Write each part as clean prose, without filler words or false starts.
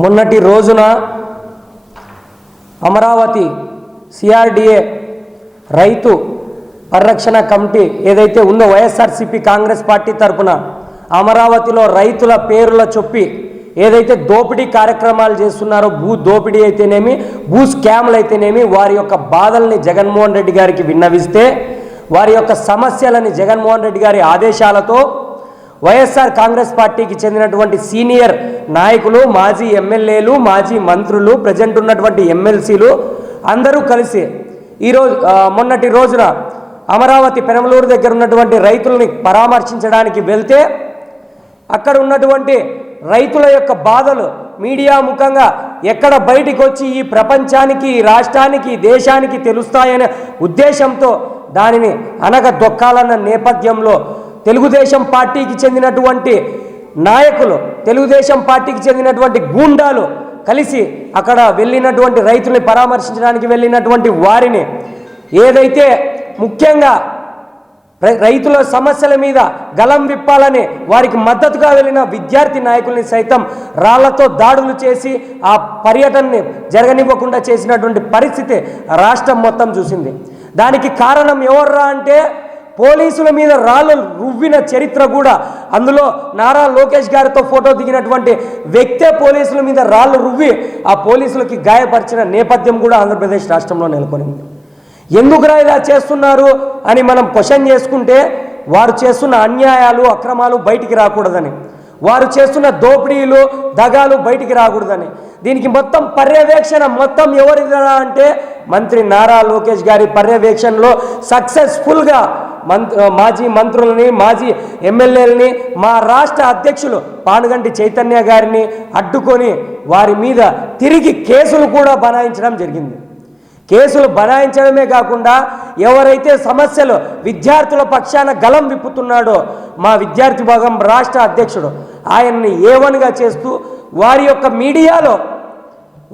మొన్నటి రోజున అమరావతి సిఆర్డిఏ రైతు పరిరక్షణ కమిటీ ఏదైతే ఉందో వైఎస్ఆర్సీపీ కాంగ్రెస్ పార్టీ తరపున అమరావతిలో రైతుల పేర్ల చొప్పి ఏదైతే దోపిడీ కార్యక్రమాలు చేస్తున్నారో, భూ దోపిడీ అయితేనేమి, భూ స్కామ్లు అయితేనేమి, వారి యొక్క బాధల్ని జగన్మోహన్ రెడ్డి గారికి విన్నవిస్తే, వారి యొక్క సమస్యలని జగన్మోహన్ రెడ్డి గారి ఆదేశాలతో వైఎస్ఆర్ కాంగ్రెస్ పార్టీకి చెందినటువంటి సీనియర్ నాయకులు, మాజీ ఎమ్మెల్యేలు, మాజీ మంత్రులు, ప్రజెంట్ ఉన్నటువంటి ఎమ్మెల్సీలు అందరూ కలిసి ఈరోజు మొన్నటి రోజున అమరావతి పెనమలూరు దగ్గర ఉన్నటువంటి రైతుల్ని పరామర్శించడానికి వెళ్తే అక్కడ ఉన్నటువంటి రైతుల యొక్క బాధలు మీడియా ముఖంగా ఎక్కడ బయటికి వచ్చి ఈ ప్రపంచానికి, ఈ రాష్ట్రానికి, ఈ దేశానికి తెలుస్తాయనే ఉద్దేశంతో దానిని అనగదొక్కాలన్న నేపథ్యంలో తెలుగుదేశం పార్టీకి చెందినటువంటి నాయకులు, తెలుగుదేశం పార్టీకి చెందినటువంటి గూండాలు కలిసి అక్కడ వెళ్ళినటువంటి రైతుల్ని పరామర్శించడానికి వెళ్ళినటువంటి వారిని ఏదైతే ముఖ్యంగా రైతుల సమస్యల మీద గలం విప్పాలని వారికి మద్దతుగా వెళ్ళిన విద్యార్థి నాయకుల్ని సైతం రాళ్లతో దాడులు చేసి ఆ పర్యటనని జరగనివ్వకుండా చేసినటువంటి పరిస్థితి రాష్ట్రం మొత్తం చూసింది. దానికి కారణం ఎవర్రా అంటే పోలీసుల మీద రాళ్ళు రువ్విన చరిత్ర కూడా, అందులో నారా లోకేష్ గారితో ఫోటో దిగినటువంటి వ్యక్తే పోలీసుల మీద రాళ్ళు రువ్వి ఆ పోలీసులకి గాయపరిచిన నేపథ్యం కూడా ఆంధ్రప్రదేశ్ రాష్ట్రంలో నెలకొనింది. ఎందుకురా ఇలా చేస్తున్నారు అని మనం క్వశ్చన్ చేసుకుంటే, వారు చేస్తున్న అన్యాయాలు, అక్రమాలు బయటికి రాకూడదని, వారు చేస్తున్న దోపిడీలు, దగాలు బయటికి రాకూడదని, దీనికి మొత్తం పర్యవేక్షణ మొత్తం ఎవరిదా అంటే మంత్రి నారా లోకేష్ గారి పర్యవేక్షణలో సక్సెస్ఫుల్గా మాజీ మంత్రులని, మాజీ ఎమ్మెల్యేలని, మా రాష్ట్ర అధ్యక్షులు పానుగంటి చైతన్య గారిని అడ్డుకొని వారి మీద తిరిగి కేసులు కూడా బనాయించడం జరిగింది. కేసులు బనాయించడమే కాకుండా ఎవరైతే సమస్యలు విద్యార్థుల పక్షాన గలం విప్పుతున్నాడో మా విద్యార్థి భాగం రాష్ట్ర అధ్యక్షుడు, ఆయన్ని ఏవన్గా చేస్తూ వారి యొక్క మీడియాలో,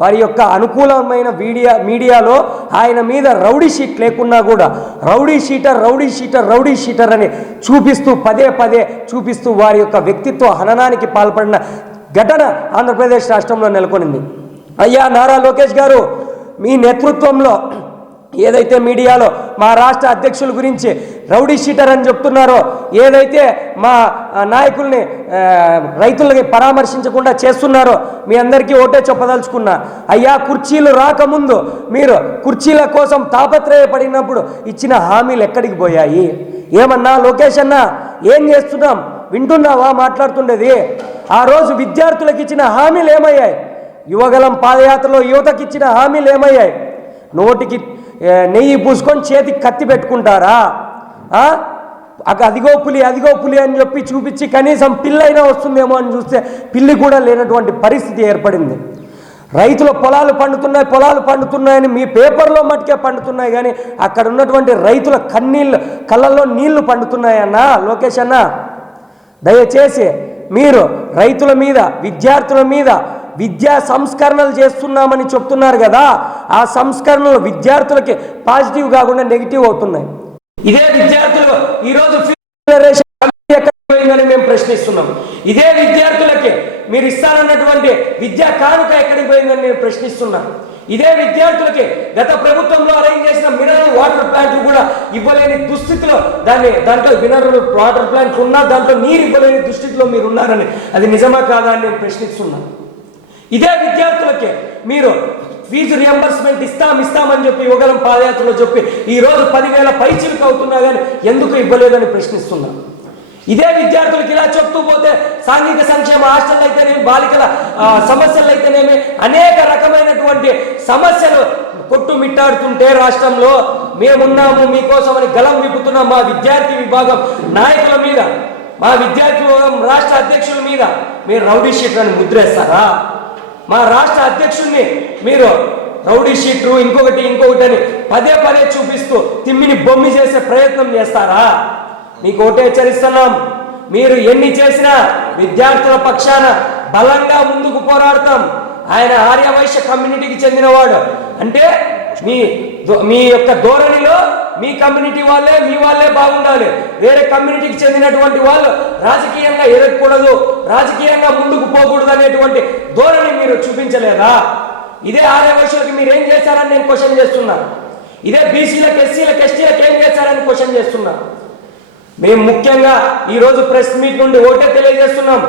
వారి యొక్క అనుకూలమైన మీడియాలో ఆయన మీద రౌడీ షీట్ లేకున్నా కూడా రౌడీ షీటర్ అని చూపిస్తూ పదే చూపిస్తూ వారి యొక్క వ్యక్తిత్వ హననానికి పాల్పడిన ఘటన ఆంధ్రప్రదేశ్ రాష్ట్రంలో నెలకొనింది. అయ్యా నారా లోకేష్ గారు, మీ నేతృత్వంలో ఏదైతే మీడియాలో మా రాష్ట్ర అధ్యక్షుల గురించి రౌడీ షీటర్ అని చెప్తున్నారో, ఏదైతే మా నాయకుల్ని రైతులకి పరామర్శించకుండా చేస్తున్నారో మీ అందరికీ ఓటే చెప్పదలుచుకున్నా. అయ్యా, కుర్చీలు రాకముందు మీరు కుర్చీల కోసం తాపత్రయపడినప్పుడు ఇచ్చిన హామీలు ఎక్కడికి పోయాయి? ఏమన్నా లోకేష్ అన్నా, ఏం చేస్తున్నాం? వింటున్నావా మాట్లాడుతుండేది? ఆ రోజు విద్యార్థులకు ఇచ్చిన హామీలు ఏమయ్యాయి? యువగలం పాదయాత్రలో యువతకి ఇచ్చిన హామీలు ఏమయ్యాయి? నోటికి నెయ్యి పూసుకొని చేతికి కత్తి పెట్టుకుంటారా? అదిగో పులి అని చెప్పి చూపించి కనీసం పిల్లైనా వస్తుందేమో అని చూస్తే పిల్లి కూడా లేనటువంటి పరిస్థితి ఏర్పడింది. రైతుల పొలాలు పండుతున్నాయని మీ పేపర్లో మట్టుకే పండుతున్నాయి, కానీ అక్కడ ఉన్నటువంటి రైతుల కళ్ళల్లో నీళ్లు పండుతున్నాయన్నా. లోకేష్ అన్నా, దయచేసి మీరు రైతుల మీద, విద్యార్థుల మీద విద్యా సంస్కరణలు చేస్తున్నామని చెప్తున్నారు కదా, ఆ సంస్కరణలు విద్యార్థులకి పాజిటివ్ కాకుండా నెగిటివ్ అవుతున్నాయి. ఇదే విద్యార్థులు ఈరోజు ఎక్కడికి పోయిందని మేము ప్రశ్నిస్తున్నాం. ఇదే విద్యార్థులకి మీరు ఇస్తానన్నటువంటి విద్యా కానుక ఎక్కడికి పోయిందని నేను ప్రశ్నిస్తున్నాను. ఇదే విద్యార్థులకి గత ప్రభుత్వంలో అరేంజ్ చేసిన మినరల్ వాటర్ ప్లాంట్లు కూడా ఇవ్వలేని దుస్థితిలో, దాంట్లో మినరల్ వాటర్ ప్లాంట్లు ఉన్నా దాంట్లో నీరు ఇవ్వలేని దుస్థితిలో మీరు ఉన్నారని అది నిజమా కాదా అని నేను ప్రశ్నిస్తున్నాను. ఇదే విద్యార్థులకి మీరు ఫీజు రియంబర్స్మెంట్ ఇస్తామని చెప్పి యువగలం పాదయాత్రలో చెప్పి ఈరోజు 10,000 పైచిలకు అవుతున్నా కానీ ఎందుకు ఇవ్వలేదని ప్రశ్నిస్తున్నాం. ఇదే విద్యార్థులకి ఇలా చెప్తూ పోతే సాంఘిక సంక్షేమ హాస్టల్ అయితేనేమి, బాలికల సమస్యలు అయితేనేమి, అనేక రకమైనటువంటి సమస్యలు కొట్టుమిట్టాడుతుంటే రాష్ట్రంలో మేమున్నాము మీకోసమని గలం విప్పుతున్న మా విద్యార్థి విభాగం నాయకుల మీద, మా విద్యార్థి విభాగం రాష్ట్ర అధ్యక్షుల మీద మీరు రౌడీ షీటర్ అని ముద్రేస్తారా? మా రాష్ట్ర అధ్యక్షుడిని మీరు రౌడీ షీట్లు ఇంకొకటి అని పదే చూపిస్తూ తిమ్మిని బొమ్మి చేసే ప్రయత్నం చేస్తారా? మీకు ఒకటే హెచ్చరిస్తున్నాం, మీరు ఎన్ని చేసినా విద్యార్థుల పక్షాన బలంగా ముందుకు పోరాడతాం. ఆయన ఆర్యవైశ్య కమ్యూనిటీకి చెందినవాడు అంటే మీ యొక్క ధోరణిలో మీ కమ్యూనిటీ వాళ్ళే మీ వాళ్ళే బాగుండాలి, వేరే కమ్యూనిటీకి చెందినటువంటి వాళ్ళు రాజకీయంగా ఎదగకూడదు, రాజకీయంగా ముందుకు పోకూడదు అనేటువంటి ధోరణి మీరు చూపించలేదా? ఇదే ఆర్యవైశ్యులకి మీరు ఏం చేశారని నేను క్వశ్చన్ చేస్తున్నా. ఇదే బీసీలకు ఎస్సీలకు ఎస్టీలకు ఏం చేశారని క్వశ్చన్ చేస్తున్నా. మేము ముఖ్యంగా ఈరోజు ప్రెస్ మీట్ నుండి ఒకటే తెలియజేస్తున్నాం,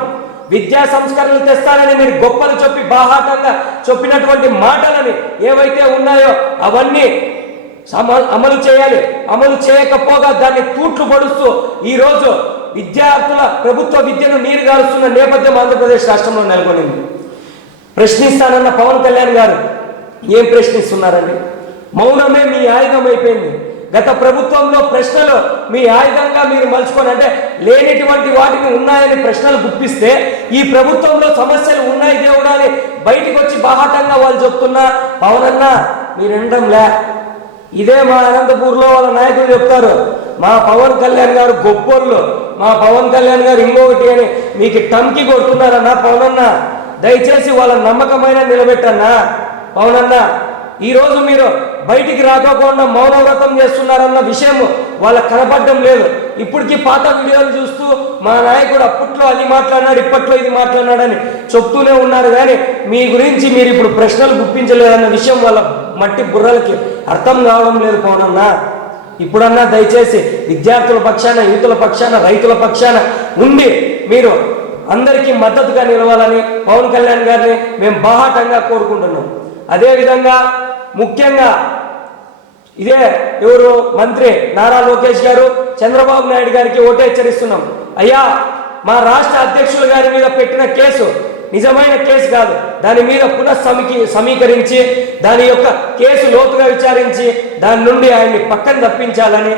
విద్యా సంస్కరణలు తెస్తారని మీరు గొప్పలు చెప్పి బాహాటంగా చెప్పినటువంటి మాటలని ఏవైతే ఉన్నాయో అవన్నీ అమలు చేయాలి. అమలు చేయకపోగా దాన్ని తూట్లు పడుస్తూ ఈరోజు విద్యార్థుల ప్రభుత్వ విద్యను నీరు గారుస్తున్న నేపథ్యం ఆంధ్రప్రదేశ్ రాష్ట్రంలో నెలకొనింది. ప్రశ్నిస్తానన్న పవన్ కళ్యాణ్ గారు ఏం ప్రశ్నిస్తున్నారండి? మౌనమే మీ ఆయుధం అయిపోయింది. గత ప్రభుత్వంలో ప్రశ్నలు మీ ఆయుధంగా మీరు మలుచుకొని, అంటే లేనిటువంటి వాటిని ఉన్నాయని ప్రశ్నలు గుప్పిస్తే, ఈ ప్రభుత్వంలో సమస్యలు ఉన్నాయి దేవుడా అని బయటికి వచ్చి బాహాటంగా వాళ్ళు చెప్తున్నా పవన్ అన్న మీరు వినడంలే. ఇదే మా అనంతపూర్లో వాళ్ళ నాయకులు చెప్తారు, మా పవన్ కళ్యాణ్ గారు గొప్పోళ్ళు, మా పవన్ కళ్యాణ్ గారు ఇంకొకటి అని మీకు టంకి కొడుతున్నారన్నా. పవన్ అన్న దయచేసి వాళ్ళ నమ్మకమైన నిలబెట్టన్నా. పవన్ అన్న ఈరోజు మీరు బయటికి రాకోకుండా మౌనవ్రతం చేస్తున్నారన్న విషయం వాళ్ళకి కనపడడం లేదు. ఇప్పటికీ పాత వీడియోలు చూస్తూ మా నాయకుడు అప్పట్లో అది మాట్లాడినాడు, ఇప్పట్లో ఇది మాట్లాడినాడని చెప్తూనే ఉన్నారు. కానీ మీ గురించి మీరు ఇప్పుడు ప్రశ్నలు గుప్పించలేదన్న విషయం వాళ్ళ మట్టి బుర్రలకి అర్థం కావడం లేదు. పవన్ అన్న ఇప్పుడన్నా దయచేసి విద్యార్థుల పక్షాన, యువతుల పక్షాన, రైతుల పక్షాన ఉండి మీరు అందరికీ మద్దతుగా నిలవాలని పవన్ కళ్యాణ్ గారిని మేము బాహాటంగా కోరుకుంటున్నాం. అదేవిధంగా ముఖ్యంగా ఇదే ఎవరు మంత్రి నారా లోకేష్ గారు చంద్రబాబు నాయుడు గారికి ఒకటే హెచ్చరిస్తున్నాం, అయ్యా మా రాష్ట్ర అధ్యక్షుల గారి మీద పెట్టిన కేసు నిజమైన కేసు కాదు, దాని మీద సమీకరించి దాని యొక్క కేసు లోతుగా విచారించి దాని నుండి ఆయన్ని పక్కన తప్పించాలని,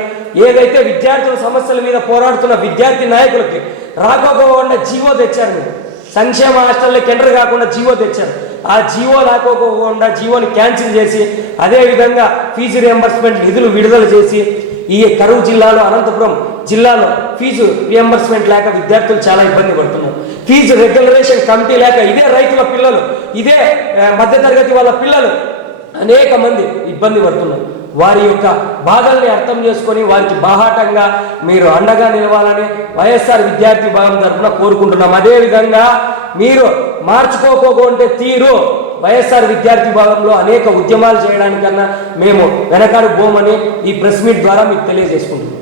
ఏదైతే విద్యార్థుల సమస్యల మీద పోరాడుతున్న విద్యార్థి నాయకులకి రాకపోకుండా జీవో తెచ్చారు. మీరు సంక్షేమ హాస్టల్లో టెండర్ కాకుండా జీవో తెచ్చారు. ఆ జీవో రాకోకుండా జీవోని క్యాన్సిల్ చేసి, అదేవిధంగా ఫీజు రియంబర్స్మెంట్ నిధులు విడుదల చేసి, ఈ కరూరు జిల్లాలో, అనంతపురం జిల్లాలో ఫీజు రియంబర్స్మెంట్ లేక విద్యార్థులు చాలా ఇబ్బంది పడుతున్నారు. ఫీజు రెగ్యులరేషన్ కమిటీ లేక ఇదే రైతుల పిల్లలు, ఇదే మధ్యతరగతి వాళ్ళ పిల్లలు అనేక మంది ఇబ్బంది పడుతున్నారు. వారి యొక్క బాధల్ని అర్థం చేసుకొని వారికి బాహాటంగా మీరు అండగా నిలవాలని వైఎస్ఆర్ విద్యార్థి భాగం తరఫున కోరుకుంటున్నాం. అదేవిధంగా మీరు మార్చుకోకపోతే తీరు వైఎస్ఆర్ విద్యార్థి భాగంలో అనేక ఉద్యమాలు చేయడానికన్నా మేము వెనకాడు పోమని ఈ ప్రెస్ మీట్ ద్వారా మీకు తెలియజేసుకుంటున్నాం.